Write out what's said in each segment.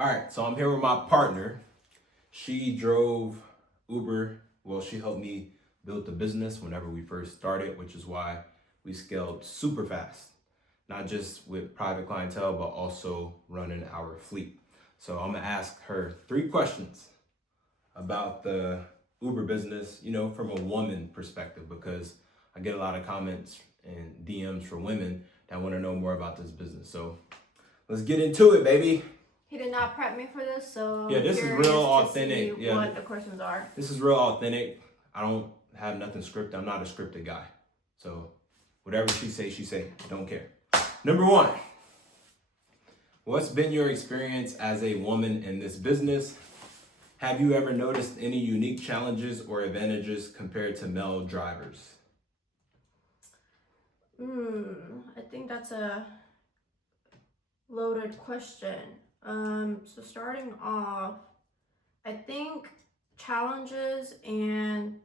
All right, so I'm here with my partner. She drove Uber. Well, she helped me build the business whenever we first started, which is why we scaled super fast. Not just with private clientele, but also running our fleet. So I'm gonna ask her 3 questions about the Uber business, from a woman perspective, because I get a lot of comments and DMs from women that want to know more about this business. So let's get into it, baby. He did not prep me for this, so Yeah, this is real authentic. Yeah, what the questions are. This is real authentic. I don't have nothing scripted. I'm not a scripted guy. So whatever she say. Don't care. Number 1. What's been your experience as a woman in this business? Have you ever noticed any unique challenges or advantages compared to male drivers? I think that's a loaded question. So starting off, I think challenges and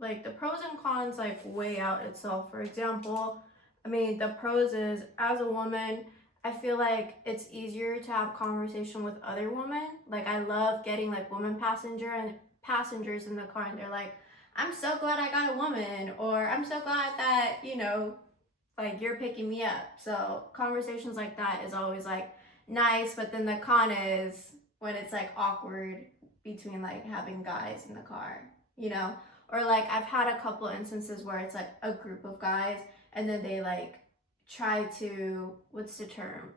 like the pros and cons like weigh out itself. For example, the pros is as a woman, I feel like it's easier to have conversation with other women. Like I love getting like women passengers in the car and they're like, I'm so glad I got a woman, or I'm so glad that, like you're picking me up. So conversations like that is always like nice, but then the con is when it's like awkward between like having guys in the car, or like I've had a couple instances where it's like a group of guys and then they like try to, what's the term,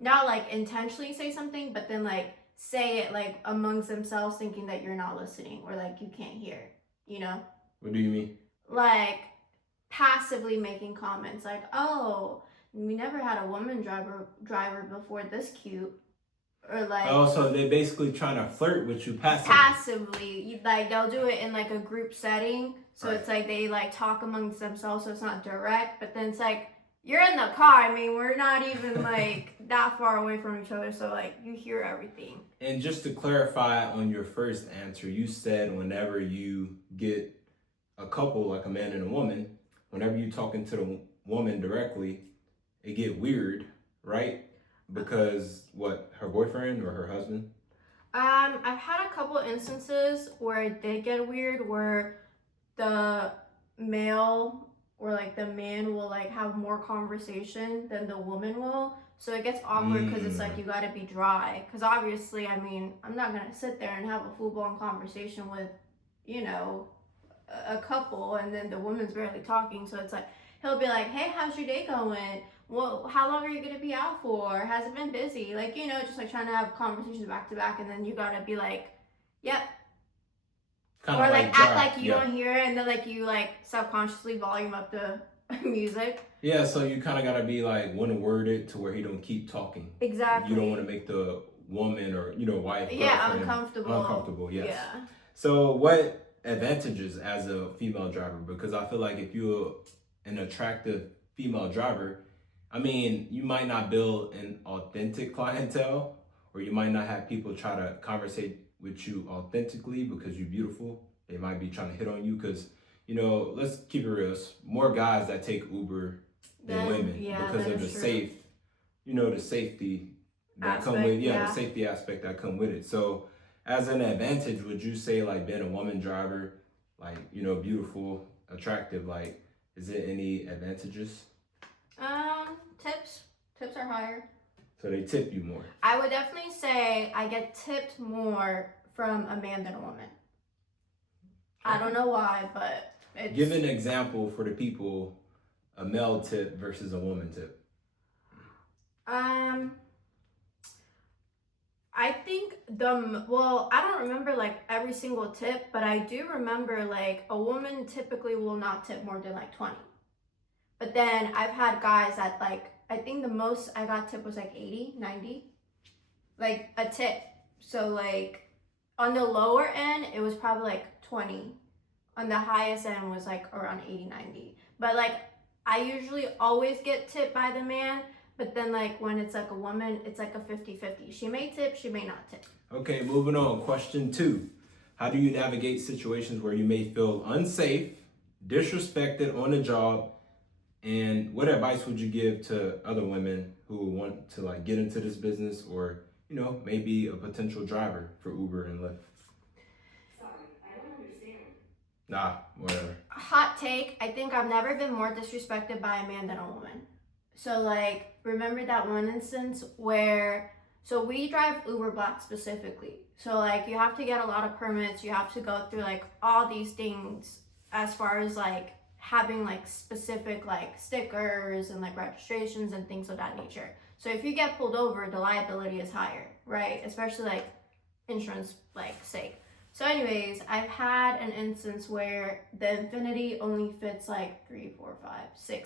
not like intentionally say something, but then like say it like amongst themselves thinking that you're not listening or like you can't hear, What do you mean? Like passively making comments like, oh, we never had a woman driver before this cute, or like, oh, so they're basically trying to flirt with you passively. Like they'll do it in like a group setting, so right. It's like they like talk amongst themselves, so it's not direct, but then it's like you're in the car. We're not even like that far away from each other, so like you hear everything. And just to clarify on your first answer, you said whenever you get a couple, like a man and a woman, whenever you're talking to the woman directly, it get weird, right? Because what, her boyfriend or her husband? I've had a couple instances where it did get weird, where the male or like the man will like have more conversation than the woman will. So it gets awkward because it's like you gotta be dry. Because obviously, I'm not gonna sit there and have a full-blown conversation with, a couple and then the woman's barely talking. So it's like he'll be like, hey, how's your day going? Well, how long are you gonna be out for? Has it been busy? Like, just like trying to have conversations back to back, and then you gotta be like, yep. Kinda or like act dry. like you don't hear it, and then like you like subconsciously volume up the music. Yeah, so you kind of gotta be like want to word it to where he don't keep talking. Exactly. You don't want to make the woman or wife uncomfortable. Yes. Yeah. So what advantages as a female driver? Because I feel like if you're an attractive female driver, you might not build an authentic clientele, or you might not have people try to conversate with you authentically because you're beautiful. They might be trying to hit on you because, let's keep it real. It's more guys that take Uber than women because of the the safety that come with, the safety aspect that come with it. So as an advantage, would you say like being a woman driver, like, beautiful, attractive, like, is there any advantages? Tips are higher. So they tip you more. I would definitely say I get tipped more from a man than a woman. I don't know why, but it's... Give an example for the people, a male tip versus a woman tip. I think I don't remember like every single tip, but I do remember like a woman typically will not tip more than like 20. But then I've had guys that like, I think the most I got tip was like 80, 90, like a tip. So like on the lower end, it was probably like 20. On the highest end was like around 80, 90. But like I usually always get tipped by the man. But then like when it's like a woman, it's like a 50-50. She may tip, she may not tip. Okay, moving on. Question 2. How do you navigate situations where you may feel unsafe, disrespected on the job, and what advice would you give to other women who want to like get into this business, or you know, maybe a potential driver for Uber and Lyft? Sorry, I don't understand. Nah, whatever. Hot take, I think I've never been more disrespected by a man than a woman. So like, remember that one instance where, so we drive Uber Black specifically. So like, you have to get a lot of permits, you have to go through like all these things as far as like having like specific like stickers and like registrations and things of that nature. So if you get pulled over, the liability is higher, right? Especially like insurance like sake. So anyways, I've had an instance where the Infinity only fits like 3, 4, 5,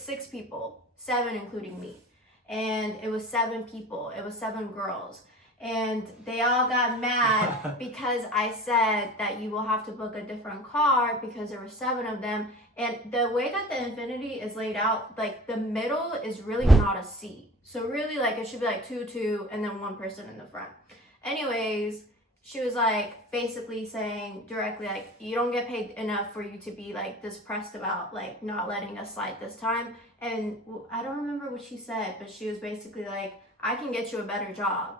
6 people, 7 including me. And it was 7 people, it was 7 girls. And they all got mad because I said that you will have to book a different car because there were 7 of them. And the way that the Infinity is laid out, like the middle is really not a seat. So really like it should be like 2, 2, and then 1 person in the front. Anyways, she was like basically saying directly like, you don't get paid enough for you to be like this pressed about like not letting us slide this time. And I don't remember what she said, but she was basically like, I can get you a better job.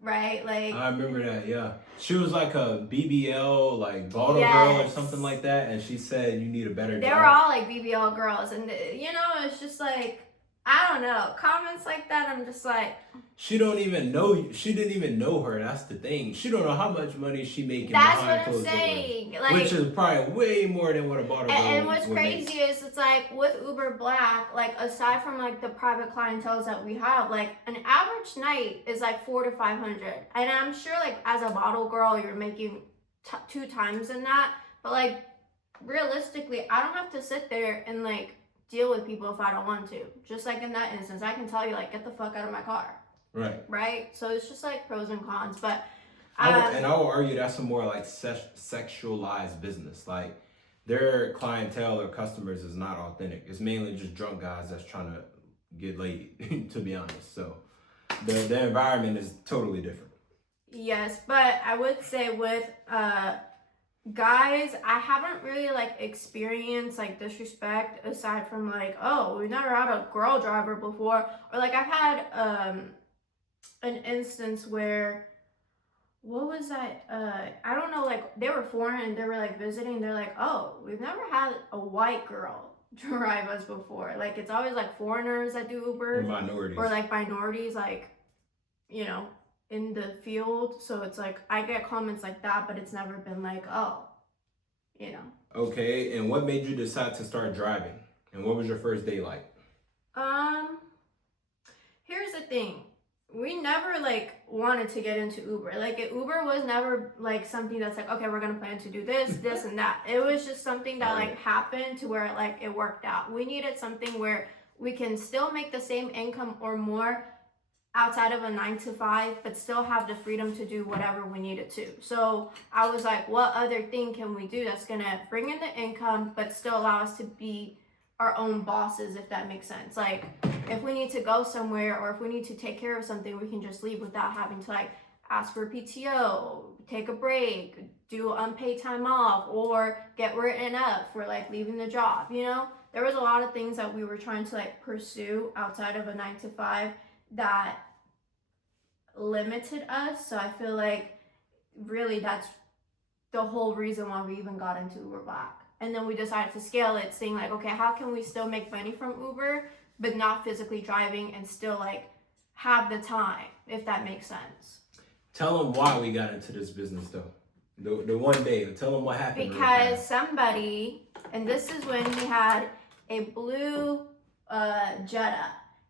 Right? Like, I remember that, yeah. She was like a BBL, like bottle yes. girl or something like that, and she said you need a better job. They were all like BBL girls, and you know, it's just like, I don't know, comments like that, I'm just like, she didn't even know her. That's the thing. She don't know how much money she making. That's what I'm saying. Like, which is probably way more than what a bottle girl. And what's crazy is it's like with Uber Black, like aside from like the private clientele that we have, like an average night is like 400 to 500, and I'm sure like as a bottle girl you're making 2 times in that, but like realistically, I don't have to sit there and like deal with people if I don't want to. Just like in that instance, I can tell you like, get the fuck out of my car. Right. So it's just like pros and cons, but and I will argue that's a more like sexualized business. Like their clientele or customers is not authentic. It's mainly just drunk guys that's trying to get laid, to be honest. So the environment is totally different. Yes, but I would say with guys, I haven't really like experienced like disrespect aside from like, oh, we've never had a girl driver before, or like I've had an instance where, what was that, I don't know, like they were foreign and they were like visiting, they're like, oh, we've never had a white girl drive us before. Like it's always like foreigners that do Uber, or like minorities, like, you know, in the field. So it's like I get comments like that, but it's never been like, oh, you know. Okay, and what made you decide to start driving, and what was your first day like? Here's the thing, we never like wanted to get into Uber. Like Uber was never like something that's like, okay, we're gonna plan to do this, this, and that. It was just something that like happened to where like it worked out. We needed something where we can still make the same income or more outside of a 9 to 5, but still have the freedom to do whatever we needed to. So I was like, what other thing can we do that's gonna bring in the income but still allow us to be our own bosses, if that makes sense. Like if we need to go somewhere or if we need to take care of something, we can just leave without having to like ask for PTO, take a break, do unpaid time off, or get written up for like leaving the job. You know, there was a lot of things that we were trying to like pursue outside of a 9 to 5 that limited us. So I feel like really that's the whole reason why we even got into Uber Black. And then we decided to scale it, saying like, okay, how can we still make money from Uber but not physically driving and still like have the time, if that makes sense. Tell them why we got into this business though. The one day, tell them what happened. Because somebody, and this is when we had a blue Jetta,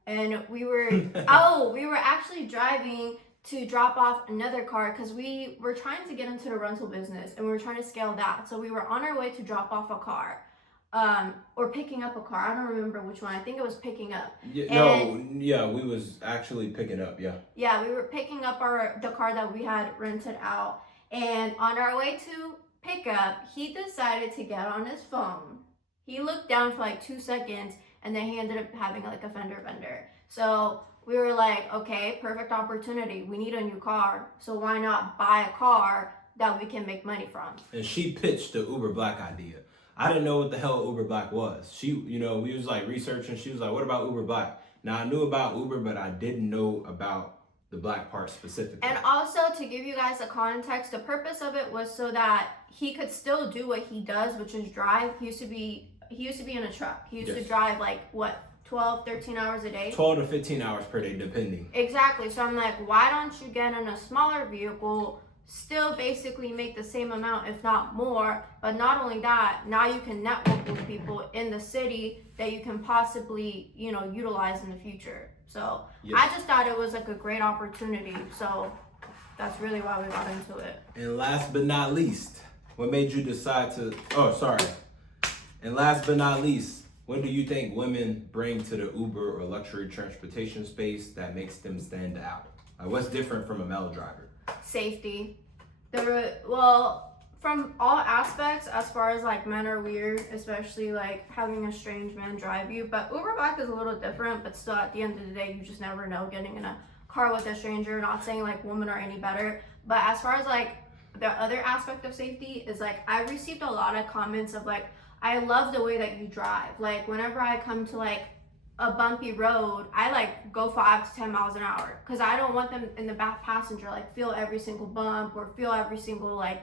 and we were we were actually driving to drop off another car because we were trying to get into the rental business and we were trying to scale that. So we were on our way to drop off a car, or picking up a car. I don't remember which one. I think it was picking up. Yeah, we was actually picking up. Yeah, we were picking up the car that we had rented out, and on our way to pick up, he decided to get on his phone. He looked down for like 2 seconds, and then he ended up having like a fender bender. So we were like, okay, perfect opportunity. We need a new car, so why not buy a car that we can make money from? And she pitched the Uber Black idea. I didn't know what the hell Uber Black was. She, we was like researching. She was like, what about Uber Black? Now I knew about Uber, but I didn't know about the black part specifically. And also, to give you guys a context, the purpose of it was so that he could still do what he does, which is drive. He used to be in a truck. He used to drive like what, 12, 13 hours a day? 12 to 15 hours per day, depending. Exactly. So I'm like, why don't you get in a smaller vehicle, still basically make the same amount, if not more? But not only that, now you can network with people in the city that you can possibly, utilize in the future. So I just thought it was like a great opportunity. So that's really why we got into it. And last but not least, what made you decide to, and last but not least, what do you think women bring to the Uber or luxury transportation space that makes them stand out? Like, what's different from a male driver? Safety. From all aspects, as far as like men are weird, especially like having a strange man drive you. But Uber Black is a little different, but still at the end of the day, you just never know getting in a car with a stranger. Not saying like women are any better, but as far as like the other aspect of safety is like, I received a lot of comments of like, I love the way that you drive. Like whenever I come to like a bumpy road, I like go 5 to 10 miles an hour because I don't want them in the back passenger like feel every single bump or feel every single like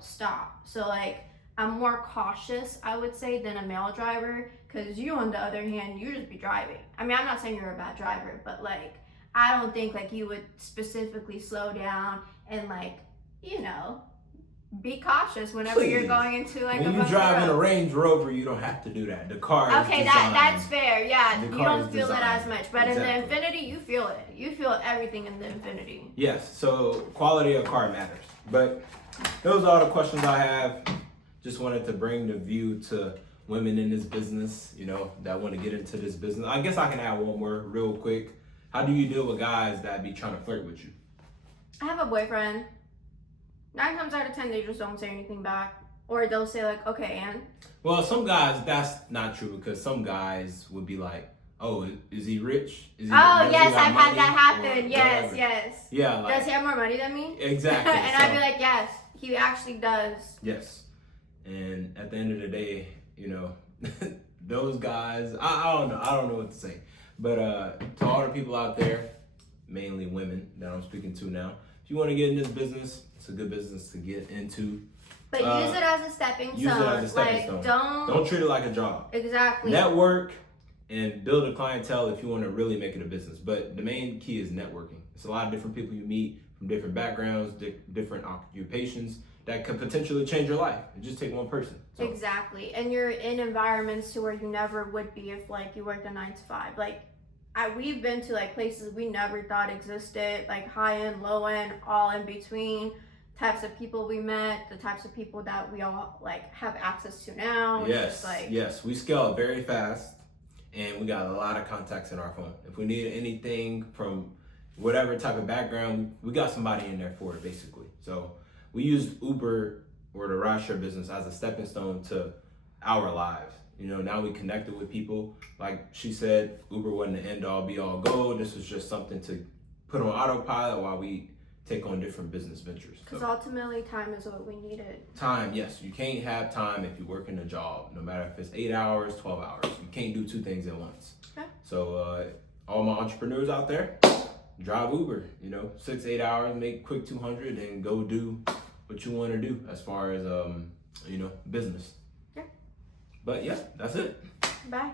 stop. So like I'm more cautious, I would say, than a male driver, because you, on the other hand, you just be driving. I mean, I'm not saying you're a bad driver, but like I don't think like you would specifically slow down and like be cautious whenever you're going into like when you drive in a Range Rover, you don't have to do that. The car is okay, that's fair. Yeah, you don't feel it as much, but exactly. In the Infinity, you feel it. You feel everything in the Infinity. Yes, so quality of car matters. But those are all the questions I have. Just wanted to bring the view to women in this business, that want to get into this business. I guess I can add one more real quick. How do you deal with guys that be trying to flirt with you? I have a boyfriend. 9 times out of 10, they just don't say anything back. Or they'll say like, okay, and? Well, some guys, that's not true, because some guys would be like, oh, is he rich? Yes, I've had that happen. Yes. Yeah. Like, does he have more money than me? Exactly. And I'd be like, yes, he actually does. Yes. And at the end of the day, those guys, I don't know what to say. But to all the people out there, mainly women that I'm speaking to now, if you want to get in this business, it's a good business to get into. But use it as a stepping stone. Don't treat it like a job. Exactly. Network and build a clientele if you want to really make it a business. But the main key is networking. It's a lot of different people you meet from different backgrounds, different occupations that could potentially change your life. It just take one person. So. Exactly. And you're in environments to where you never would be if like you worked a 9 to 5. Like we've been to like places we never thought existed, like high end, low end, all in between. Types of people we met, the types of people that we all like have access to now. Yes, we scale very fast, and we got a lot of contacts in our phone. If we need anything from whatever type of background, we got somebody in there for it, basically. So we use Uber or the rideshare business as a stepping stone to our lives. Now we connected with people. Like she said, Uber wasn't the end all be all go. This was just something to put on autopilot while we take on different business ventures. Because ultimately time is what we needed. Time, yes. You can't have time if you work in a job, no matter if it's 8 hours, 12 hours. You can't do 2 things at once. Okay. So all my entrepreneurs out there, drive Uber, 6-8 hours, make quick 200 and go do what you want to do as far as, business. Yeah. But yeah, that's it. Bye.